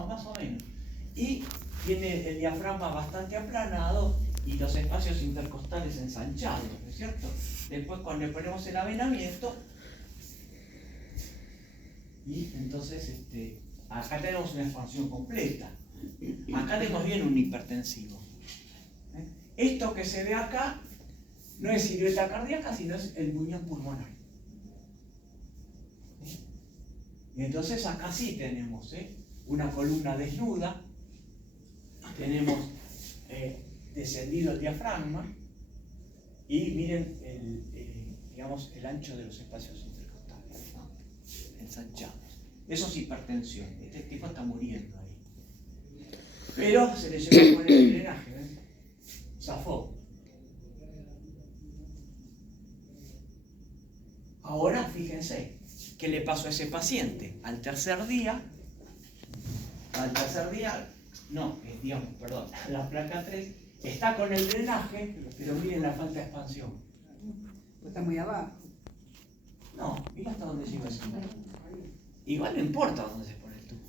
más o menos. Y tiene el diafragma bastante aplanado y los espacios intercostales ensanchados, ¿no es cierto? Después cuando le ponemos el avenamiento, y entonces acá tenemos una expansión completa. Acá tenemos bien un hipertensivo. Esto que se ve acá no es silueta cardíaca, sino es el buñón pulmonar. Y entonces acá sí tenemos una columna desnuda, tenemos descendido el diafragma y miren digamos, el ancho de los espacios intercostales, ¿no? Ensanchados. Eso es hipertensión. Este tipo está muriendo ahí. Pero se le lleva con el drenaje, ¿ves? Zafó. Ahora fíjense, ¿qué le pasó a ese paciente? Al tercer día, la placa 3 está con el drenaje, pero miren la falta de expansión. Está muy abajo. No, mira hasta dónde llega el tubo. Igual no importa dónde se pone el tubo.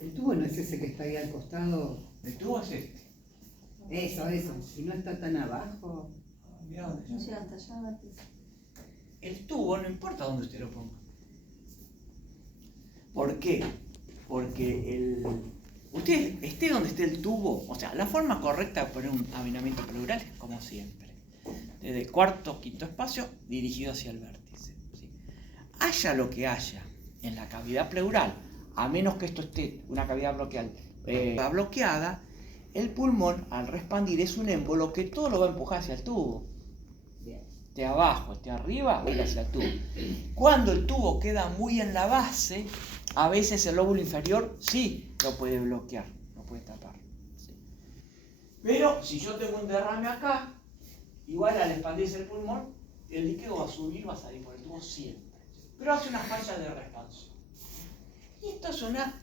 El tubo no es ese que está ahí al costado. El tubo es este. Eso. Si no está tan abajo. Mirá dónde No llega. llega hasta allá. El tubo no importa dónde usted lo ponga. ¿Por qué? Porque usted esté donde esté el tubo, o sea, la forma correcta de poner un avenamiento pleural es como siempre. Desde cuarto, quinto espacio, dirigido hacia el vértice. ¿Sí? Haya lo que haya en la cavidad pleural, a menos que esto esté una cavidad bloqueada, el pulmón al respandir es un émbolo que todo lo va a empujar hacia el tubo. Esté abajo, esté arriba, va a ir hacia el tubo. Cuando el tubo queda muy en la base, a veces el lóbulo inferior sí lo puede bloquear, lo puede tapar. ¿Sí? Pero si yo tengo un derrame acá, igual al expandirse el pulmón, el líquido va a subir, va a salir por el tubo siempre. Pero hace una falla de expansión. Y esto es una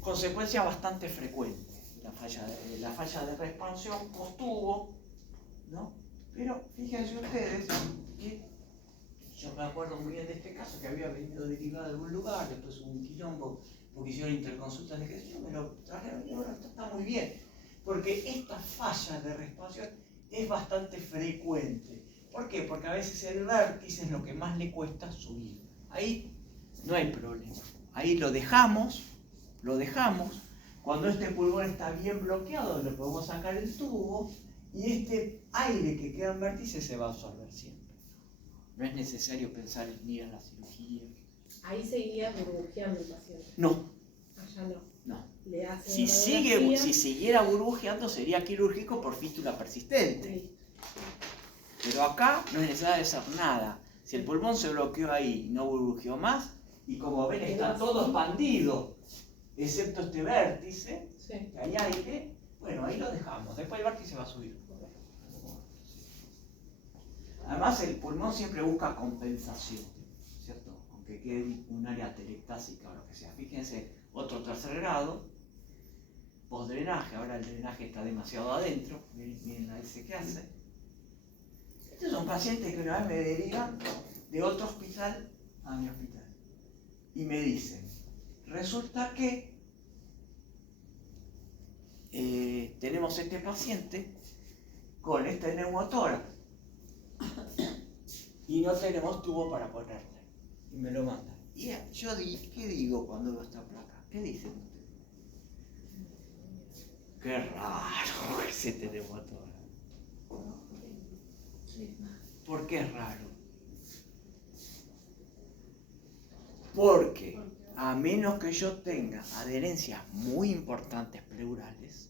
consecuencia bastante frecuente, la falla de expansión post tubo, ¿no? Pero fíjense ustedes que yo me acuerdo muy bien de este caso, que había venido derivado de algún lugar, después hubo un quilombo, porque hicieron interconsultas de que yo me lo trajeron y bueno, esto está muy bien. Porque esta falla de expansión es bastante frecuente. ¿Por qué? Porque a veces el vértice es lo que más le cuesta subir. Ahí no hay problema. Ahí lo dejamos. Cuando este pulmón está bien bloqueado, le podemos sacar el tubo y este aire que queda en vértice se va a absorber siempre. No es necesario pensar ni en la cirugía. Ahí seguía burbujeando el paciente. No. Allá no. No. Le hacen Si siguiera burbujeando sería quirúrgico por fístula persistente. Sí. Pero acá no es necesario hacer nada. Si el pulmón se bloqueó ahí y no burbujeó más, y como ven está todo expandido, excepto este vértice, Sí. que hay aire, bueno, ahí lo dejamos. Después el vértice va a subir. Además el pulmón siempre busca compensación, ¿cierto? Aunque quede un área atelectásica o lo que sea. Fíjense, otro tercer grado, postdrenaje, ahora el drenaje está demasiado adentro, miren la S que hace. Este es un paciente que una vez me derivan de otro hospital a mi hospital. Y me dicen, resulta que tenemos este paciente con este neumotórax y no tenemos tubo para ponerle. Y me lo mandan. Y yo ¿qué digo cuando veo esta placa? ¿Qué dicen ustedes? Qué raro ese neumotórax. ¿Por qué es raro? Porque a menos que yo tenga adherencias muy importantes pleurales,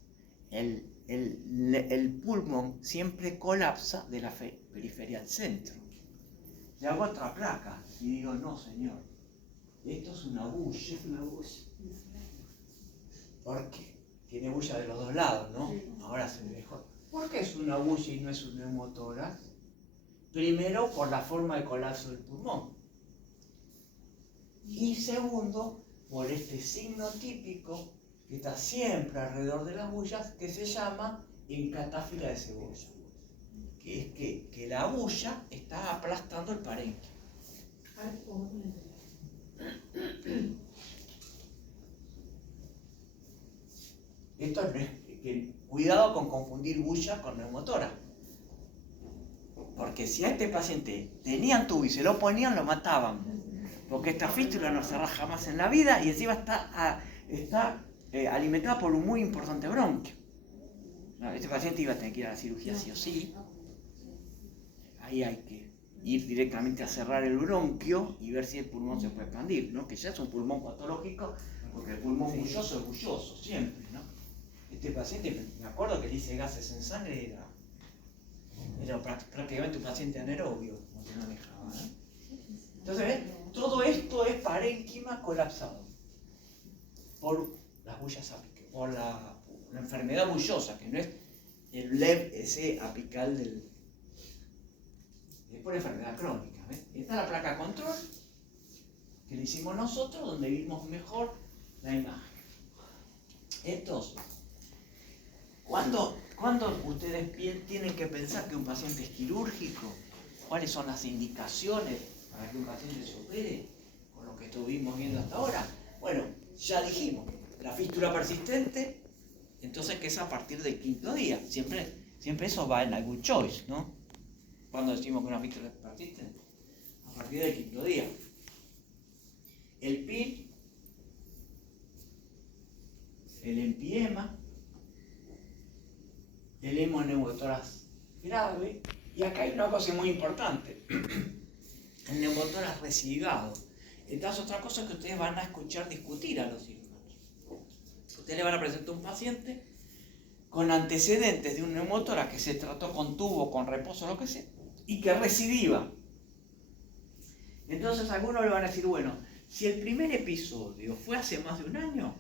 el pulmón siempre colapsa de la periferia al centro. Le hago otra placa y digo, no señor, esto es una bulla. Es una bulla. ¿Por qué? Tiene bulla de los dos lados, ¿no? Ahora se me dejó. ¿Por qué es una bulla y no es un neumotórax? Primero, por la forma de colapso del pulmón. Y segundo, por este signo típico que está siempre alrededor de las bullas, que se llama encatáfila de cebolla. Que es que la bulla está aplastando el parénquima. Esto no es, cuidado con confundir bulla con neumotórax. Porque si a este paciente tenían tubo y se lo ponían, lo mataban. Porque esta fístula no cerrá jamás en la vida y encima está alimentada por un muy importante bronquio. Este paciente iba a tener que ir a la cirugía sí o sí. Ahí hay que ir directamente a cerrar el bronquio y ver si el pulmón se puede expandir, ¿no? Que ya es un pulmón patológico, porque el pulmón bulloso es bulloso, siempre, ¿no? Este paciente, me acuerdo que le hice gases en sangre, era prácticamente un paciente anaerobio, como se manejaba, ¿no? Entonces, todo esto es parénquima colapsado por las bullas apicales, por la enfermedad bullosa, que no es el LEV ese apical es por enfermedad crónica. ¿Ves? Esta es la placa control que le hicimos nosotros, donde vimos mejor la imagen. Entonces, ¿cuándo ustedes tienen que pensar que un paciente es quirúrgico? ¿Cuáles son las indicaciones para que un paciente se opere? Con lo que estuvimos viendo hasta ahora. Bueno, ya dijimos, la fístula persistente, entonces que es a partir del 5.º día. Siempre eso va en la good choice, ¿no? Cuando decimos que una fístula persiste, a partir del 5.º día. El PIN, el empiema, el hemoneumotórax grave, y acá hay una cosa muy importante, el neumotórax recidivado. Esta es otra cosa que ustedes van a escuchar discutir a los cirujanos. Ustedes le van a presentar un paciente con antecedentes de un neumotórax que se trató con tubo, con reposo, lo que sea, y que recidiva. Entonces algunos le van a decir, bueno, si el primer episodio fue hace más de un año,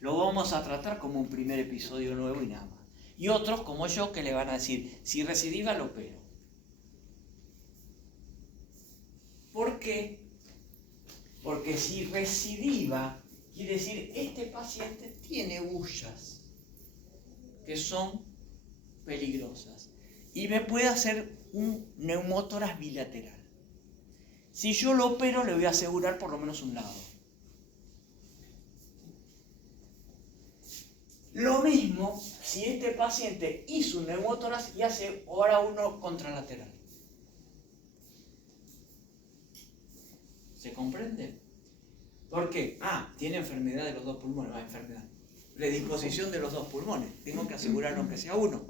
lo vamos a tratar como un primer episodio nuevo y nada más. Y otros, como yo, que le van a decir, si recidiva, lo opero. ¿Por qué? Porque si recidiva, quiere decir, este paciente tiene bullas que son peligrosas y me puede hacer un neumotórax bilateral. Si yo lo opero, le voy a asegurar por lo menos un lado. Lo mismo si este paciente hizo un neumotórax y hace ahora uno contralateral. ¿Se comprende? ¿Por qué? Tiene enfermedad de los dos pulmones, enfermedad. Predisposición de los dos pulmones. Tengo que asegurar aunque sea uno.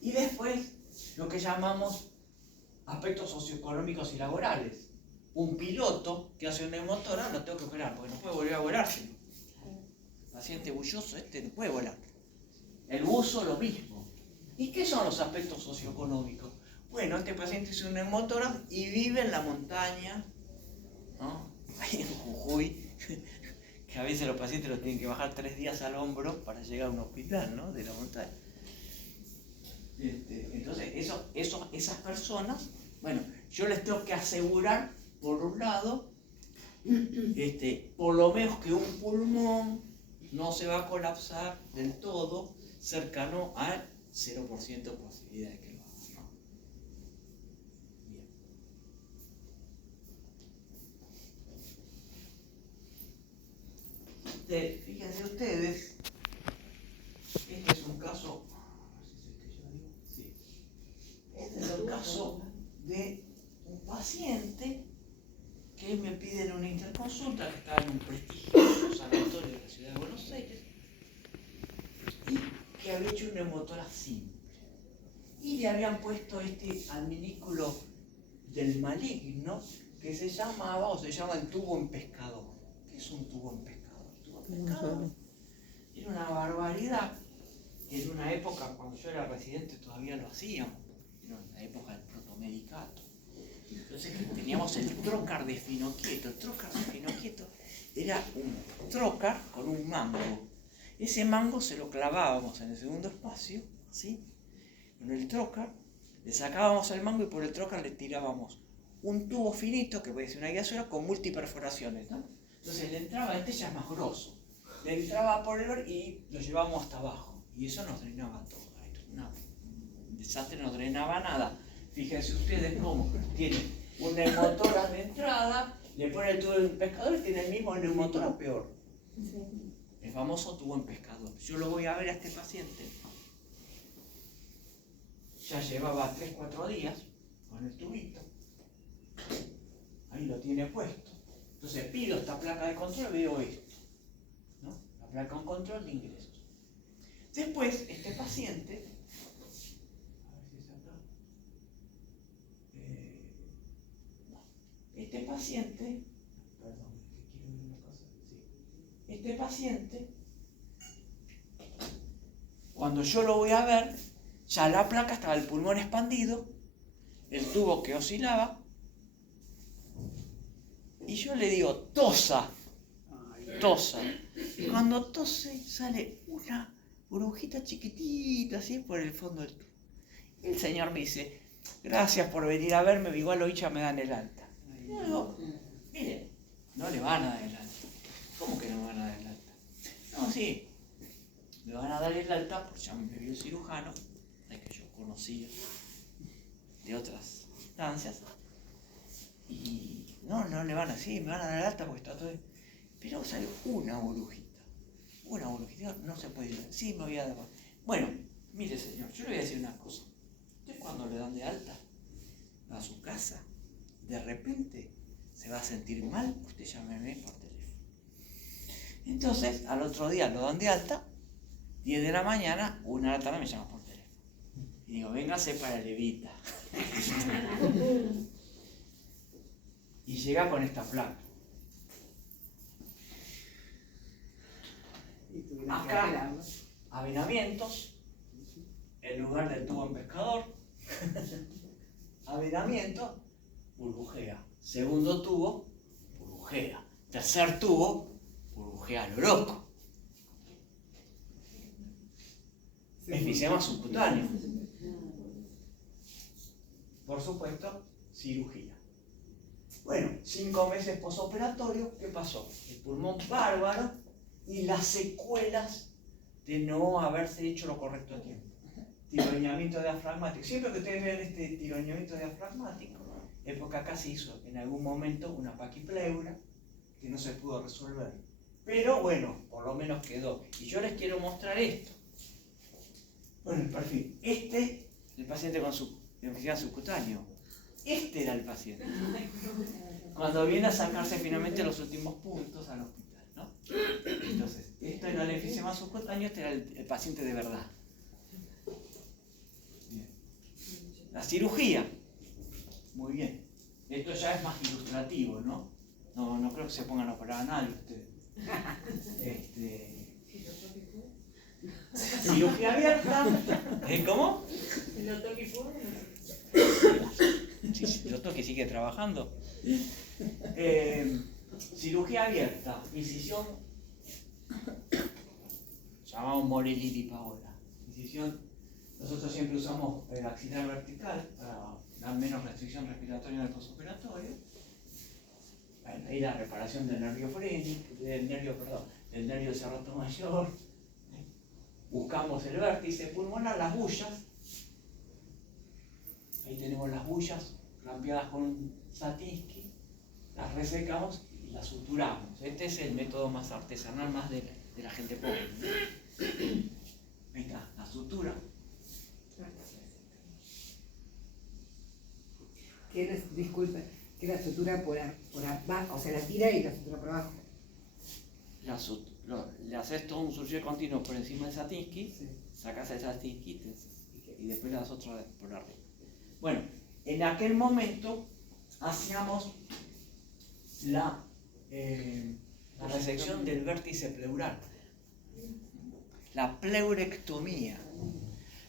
Y después, lo que llamamos aspectos socioeconómicos y laborales. Un piloto que hace un neumotórax lo tengo que operar, porque no puede volver a volarse. El paciente bulloso no puede volar. El buzo lo mismo. ¿Y qué son los aspectos socioeconómicos? Bueno, este paciente hizo un neumotórax y vive en la montaña, ¿no? Ahí en Jujuy, que a veces los pacientes los tienen que bajar 3 días al hombro para llegar a un hospital, ¿no? De la montaña. Entonces, esas personas, bueno, yo les tengo que asegurar, por un lado, por lo menos que un pulmón no se va a colapsar del todo, cercano al 0% de posibilidad de que lo haga, ¿no? Bien. Fíjense ustedes, este es un caso, este es el caso de un paciente que me piden una interconsulta, que estaba en un prestigioso sanatorio de la ciudad de Buenos Aires, y que había hecho un neumotórax simple. Y le habían puesto este adminículo del maligno que se llamaba, o se llama el tubo empescador. ¿Qué es un tubo empescador? ¿Tubo empescador? Era una barbaridad. En una época, cuando yo era residente, todavía lo hacíamos. Era la época del protomedicato. Entonces teníamos el trocar de Finoquieto. El trocar de Finoquieto era un trocar con un mango. Ese mango se lo clavábamos en el segundo espacio, ¿sí? Con el trocar, le sacábamos el mango y por el trocar le tirábamos un tubo finito, que puede ser una guía con multiperforaciones, ¿no? Entonces le entraba, este ya es más grosso, le entraba por el y lo llevábamos hasta abajo. Y eso nos drenaba todo. Un desastre, no drenaba nada. Fíjense ustedes cómo tiene un neumotórax de entrada, le pone el tubo del pescador y tiene el mismo neumotórax peor. El famoso tubo en pescador. Yo lo voy a ver a este paciente. Ya llevaba 3-4 días con el tubito. Ahí lo tiene puesto. Entonces pido esta placa de control y veo esto, ¿no? La placa con control de ingresos. Después, este paciente, a ver si es acá. No. Este paciente, perdón, que quiero ver una cosa. Sí. Este paciente, cuando yo lo voy a ver, ya la placa estaba el pulmón expandido, el tubo que oscilaba, y yo le digo, tosa, tosa. Cuando tose sale una burbujita chiquitita así por el fondo del tubo. El señor me dice, gracias por venir a verme, igual hoy ya me dan el alta. Y yo digo, mire, no le van a dar el alta. ¿Cómo que no me van a dar el alta? No, sí, me van a dar el alta porque ya me vio el cirujano, el que yo conocía de otras instancias. Y no le van a decir, me van a dar el alta porque está todo. Pero salió una burbujita. No se puede ir. Sí, me voy a dar. Bueno, mire señor, yo le voy a decir una cosa. Usted cuando le dan de alta, va a su casa, de repente se va a sentir mal, usted llámeme por teléfono. Entonces, al otro día lo dan de alta, 10 de la mañana, 1 de la tarde me llama por teléfono. Y digo, véngase para Levita. Y llega con esta placa. Acá, avenamientos, en lugar del tubo en pescador. Avenamiento, burbujea. Segundo tubo, burbujea. Tercer tubo, burbujea lo loco. Enfisema subcutáneo. Por supuesto, cirugía. Bueno, 5 meses posoperatorio, ¿qué pasó? El pulmón bárbaro y las secuelas de no haberse hecho lo correcto a tiempo. Tironeamiento diafragmático. Siempre que ustedes vean este tironeamiento diafragmático, es porque acá se hizo en algún momento una paquipleura que no se pudo resolver. Pero bueno, por lo menos quedó. Y yo les quiero mostrar esto. Bueno, el perfil. El paciente con su enfisema subcutáneo. Este era el paciente. Cuando viene a sacarse finalmente los últimos puntos al hospital, ¿no? Entonces, esto era el enfisema subcutáneo, este era el paciente de verdad. Bien. La cirugía. Muy bien. Esto ya es más ilustrativo, ¿no? No creo que se pongan a operar a nadie ustedes. Cirugía abierta. ¿Cómo? Sí, lo toque sigue trabajando. Cirugía abierta, incisión, llamamos Morelli di Paola. Incisión, nosotros siempre usamos el axilar vertical para dar menos restricción respiratoria en el postoperatorio. Bueno, ahí la reparación del nervio frénico, del nervio cerrato mayor. Buscamos el vértice pulmonar, las bullas. Ahí tenemos las bullas rampeadas con Satinsky, las resecamos y las suturamos. Este es el método más artesanal, más de la gente pobre. Ahí está, la sutura. Disculpe, que la sutura por abajo, o sea, la tira y la sutura por abajo. Le haces todo un surgido continuo por encima de Satinsky, Sí. sacas el Satinsky y después le das otro por arriba. Bueno, en aquel momento hacíamos la resección del vértice pleural, la pleurectomía.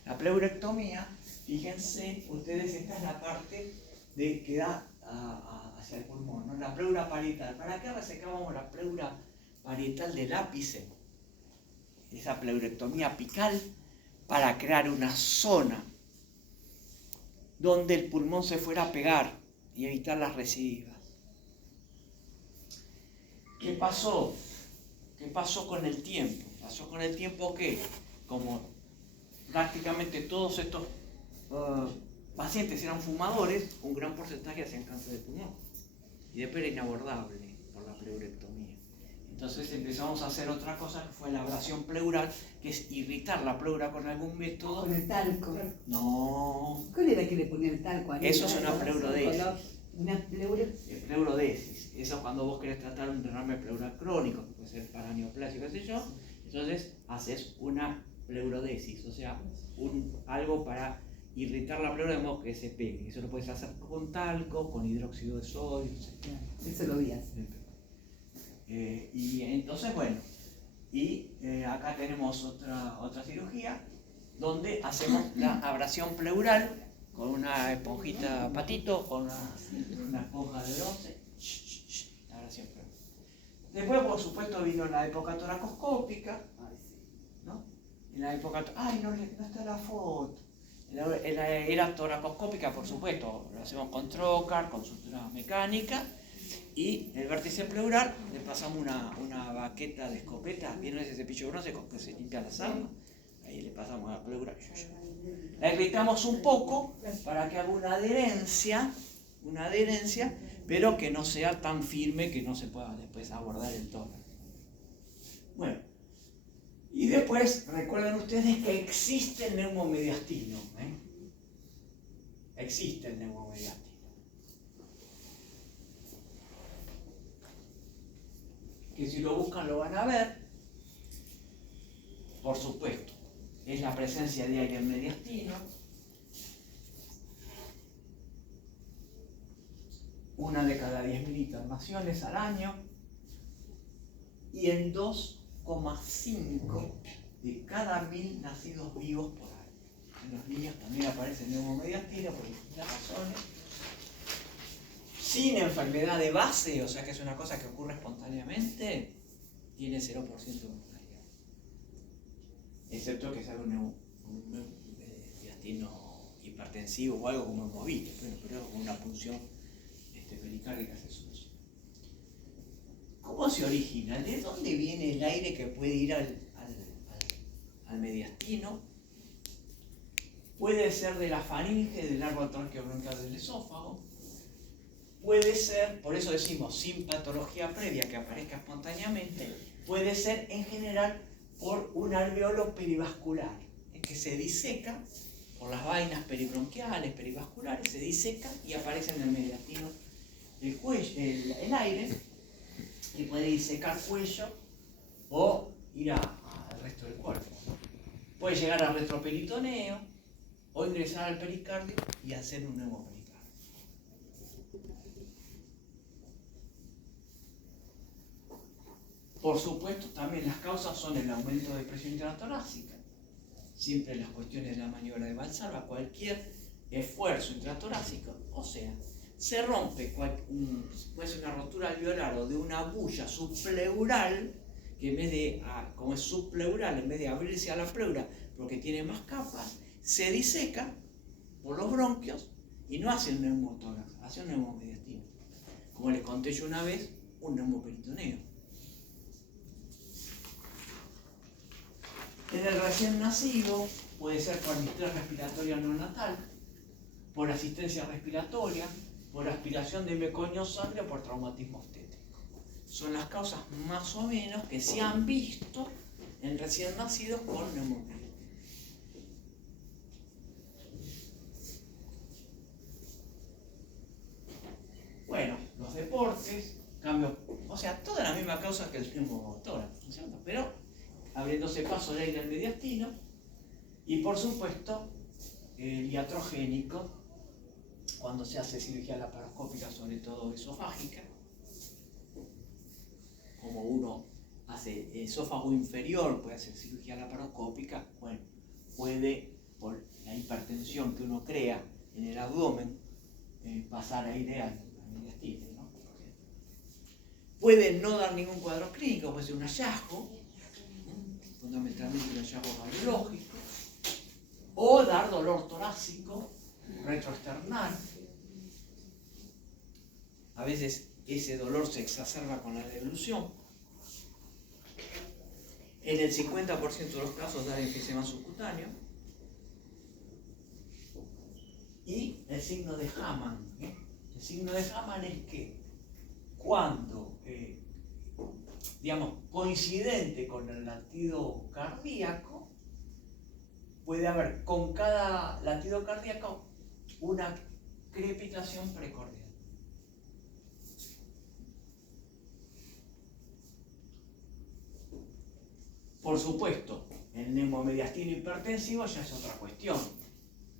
La pleurectomía, fíjense ustedes, esta es la parte que da hacia el pulmón, ¿no? La pleura parietal. ¿Para qué resecábamos la pleura parietal del ápice? Esa pleurectomía apical, para crear una zona donde el pulmón se fuera a pegar y evitar las recidivas. ¿Qué pasó? ¿Qué pasó con el tiempo? Pasó con el tiempo que, como prácticamente todos estos pacientes eran fumadores, un gran porcentaje hacían cáncer de pulmón. Y después era inabordable por la pleurectomía. Entonces entonces empezamos a hacer otra cosa que fue la abrasión pleural, que es irritar la pleura con algún método. Con el talco. No, ¿Cuál era que le ponía el talco? eso es una pleurodesis. Una pleuro... Pleurodesis, eso es cuando vos querés tratar un derrame pleural crónico, que puede ser paraneoplasia, qué sé yo, entonces haces una pleurodesis, o sea, algo para irritar la pleura de modo que se pegue. Eso lo puedes hacer con talco, con hidróxido de sodio, etc. Eso lo vi hacer. Y entonces, bueno, acá tenemos otra cirugía donde hacemos la abrasión pleural con una esponjita patito, con una esponja de bronce. La abrasión pleural. Después, por supuesto, vino la época toracoscópica, ¿no? En la época... ¡Ay, no está la foto! En la era toracoscópica, por supuesto, lo hacemos con trocar, con sutura mecánica, y el vértice pleural le pasamos una baqueta de escopeta, ¿vieron ese cepillo de bronce con que se limpia las armas? Ahí le pasamos a la pleura. La irritamos un poco para que haga una adherencia, pero que no sea tan firme que no se pueda después abordar el tórax. Bueno, y después recuerden ustedes que existe el neumomediastino. Existe el neumomediastino. Que si lo buscan lo van a ver. Por supuesto, es la presencia diaria en mediastino. Una de cada 10.000 internaciones al año. Y en 2,5 de cada 1.000 nacidos vivos por año. En los niños también aparece el neumomediastino por distintas razones. Sin enfermedad de base, o sea que es una cosa que ocurre espontáneamente, tiene 0% de mortalidad. Excepto que sea un mediastino hipertensivo o algo como hemos visto, pero con una punción pericárdica se soluciona. ¿Cómo se origina? ¿De dónde viene el aire que puede ir al mediastino? Puede ser de la faringe, del árbol tronquio-bronquial del esófago. Puede ser, por eso decimos, sin patología previa que aparezca espontáneamente, puede ser en general por un alveolo perivascular, que se diseca por las vainas peribronquiales, perivasculares, se diseca y aparece en el mediastino el cuello, el aire, y puede disecar cuello o ir al resto del cuerpo. Puede llegar al retroperitoneo o ingresar al pericardio y hacer un nuevo pericardio. Por supuesto, también las causas son el aumento de presión intratorácica, siempre las cuestiones de la maniobra de Valsalva, cualquier esfuerzo intratorácico, o sea, se rompe, puede ser una rotura alveolar o de una bulla subpleural, que en vez de, como es subpleural, en vez de abrirse a la pleura, porque tiene más capas, se diseca por los bronquios y no hace un neumotórax, hace un neumomediastino. Como les conté yo una vez, un neumoperitoneo. En el recién nacido puede ser por distrés respiratoria neonatal, por asistencia respiratoria, por aspiración de meconio sangre o por traumatismo obstétrico. Son las causas más o menos que se han visto en recién nacidos con neumonía. Bueno, los deportes, cambio, o sea, toda la misma causa que el neumotórax, ¿no es cierto? Pero abriéndose paso de aire al mediastino y por supuesto el iatrogénico cuando se hace cirugía laparoscópica, sobre todo esofágica, como uno hace esófago inferior, puede hacer cirugía laparoscópica, bueno, puede, por la hipertensión que uno crea en el abdomen, pasar aire al mediastino, ¿no? Puede no dar ningún cuadro clínico, puede ser un hallazgo, fundamentalmente un hallazgo radiológico, o dar dolor torácico retroesternal. A veces ese dolor se exacerba con la devolución. En el 50% de los casos da enfisema subcutáneo. Y el signo de Hamann. El signo de Hamann es que cuando digamos, coincidente con el latido cardíaco, puede haber con cada latido cardíaco una crepitación precordial. Por supuesto, el neumomediastino hipertensivo ya es otra cuestión,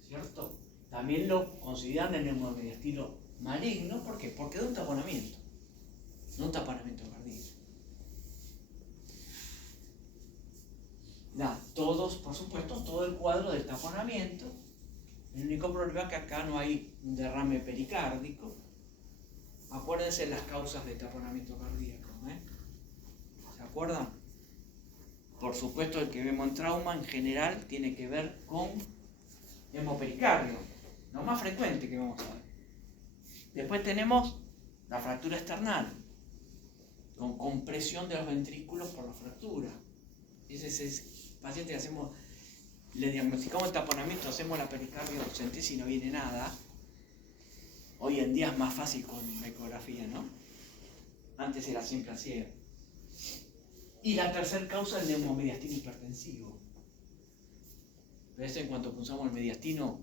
¿cierto? También lo consideran el neumomediastino maligno, ¿por qué? Porque da un taponamiento, no un taponamiento cardíaco. Da todos, por supuesto, todo el cuadro del taponamiento. El único problema es que acá no hay un derrame pericárdico. Acuérdense las causas de taponamiento cardíaco, ¿eh? ¿Se acuerdan? Por supuesto, el que vemos en trauma en general tiene que ver con hemopericardio, lo más frecuente que vamos a ver. Después tenemos la fractura external, con compresión de los ventrículos por la fractura. Ese es el paciente que le diagnosticamos el taponamiento, hacemos la pericardiocentesis y no viene nada. Hoy en día es más fácil con la ecografía, ¿no? Antes era siempre así. Y la tercera causa es el neumomediastino hipertensivo. Pero eso en cuanto pulsamos el mediastino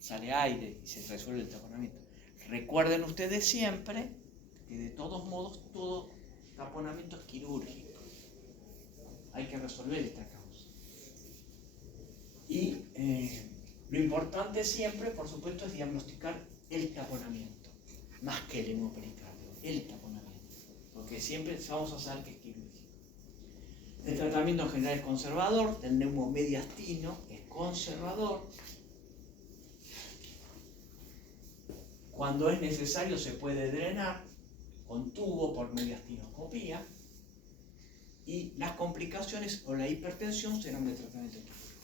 sale aire y se resuelve el taponamiento. Recuerden ustedes siempre que de todos modos todo taponamiento es quirúrgico. Hay que resolver esta causa. Y lo importante siempre, por supuesto, es diagnosticar el taponamiento, más que el hemopericardio, el taponamiento, porque siempre vamos a saber que es quirúrgico. El tratamiento en general es conservador, el neumomediastino es conservador. Cuando es necesario se puede drenar con tubo por mediastinoscopía y las complicaciones o la hipertensión serán de tratamiento quirúrgico.